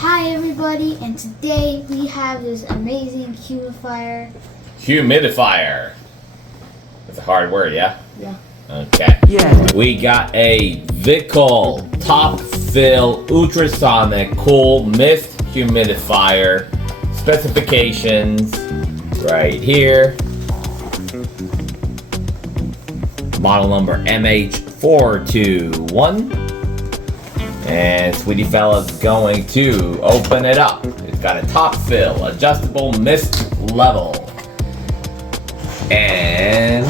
Hi everybody, and today we have this amazing humidifier. Humidifier. That's a hard word, yeah? Yeah. Okay. Yeah. We got a VYCOL top fill ultrasonic cool mist humidifier. Specifications right here. Model number MH421. And Sweetie Fella's going to open it up. It's got a top fill, adjustable mist level, and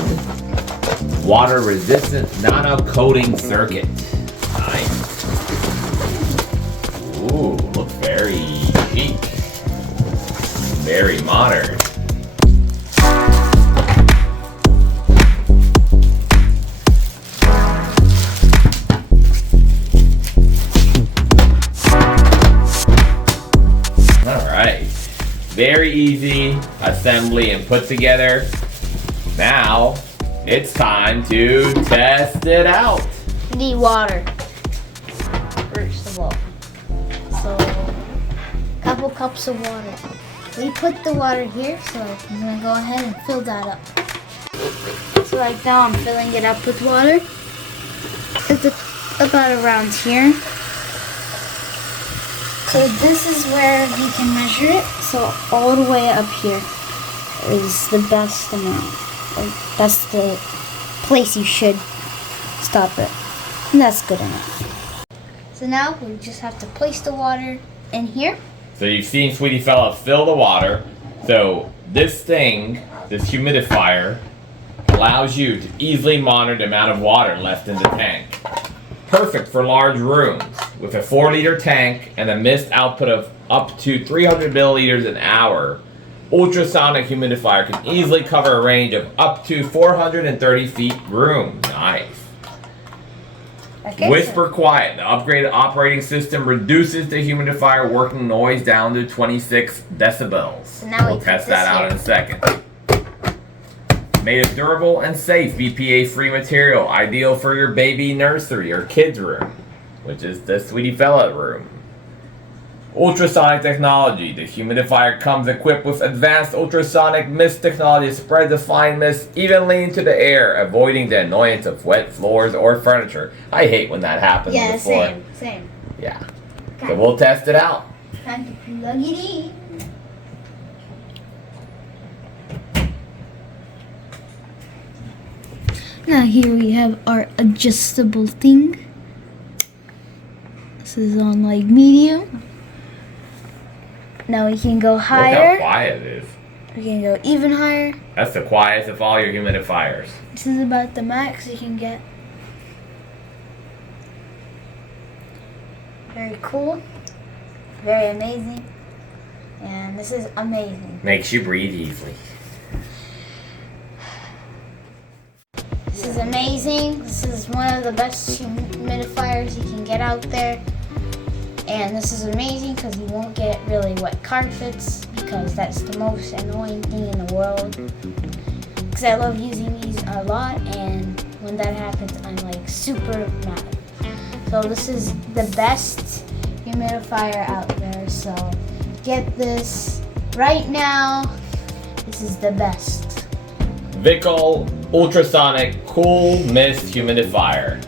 water resistant nano coating circuit. Nice. Ooh, looks very chic. Very modern. Very easy assembly and put together. Now it's time to test it out. We need water, first of all. So, a couple cups of water. We put the water here, so I'm gonna go ahead and fill that up. So right now I'm filling it up with water. It's about around here. So this is where you can measure it. So all the way up here is the best amount. Like that's the place you should stop it. And that's good enough. So now we just have to place the water in here. So you've seen Sweetie Fella fill the water. So this thing, this humidifier, allows you to easily monitor the amount of water left in the tank. Perfect for large rooms. With a 4-liter tank and a mist output of up to 300 milliliters an hour, ultrasonic humidifier can easily cover a range of up to 430 feet room. Nice. Okay, Whisper Quiet. The upgraded operating system reduces the humidifier working noise down to 26 decibels. So now we'll test that out in a second. Made of durable and safe BPA-free material, ideal for your baby nursery or kids room, which is the Sweetie Fella room. Ultrasonic Technology. The humidifier comes equipped with advanced ultrasonic mist technology to spread the fine mist evenly into the air, avoiding the annoyance of wet floors or furniture. I hate when that happens on the floor. same. Yeah. So we'll test it out. Time to plug it in. Now here we have our adjustable thing. This is on like medium. Now we can go higher. Look how quiet it is. We can go even higher. That's the quietest of all your humidifiers. This is about the max you can get. Very cool. Very amazing. And this is amazing. Makes you breathe easily. This is amazing. This is one of the best humidifiers you can get out there. And this is amazing because you won't get really wet carpets, because that's the most annoying thing in the world. Because I love using these a lot, and when that happens, I'm like super mad. So this is the best humidifier out there. So get this right now. This is the best. VYCOL Ultrasonic Cool Mist Humidifier.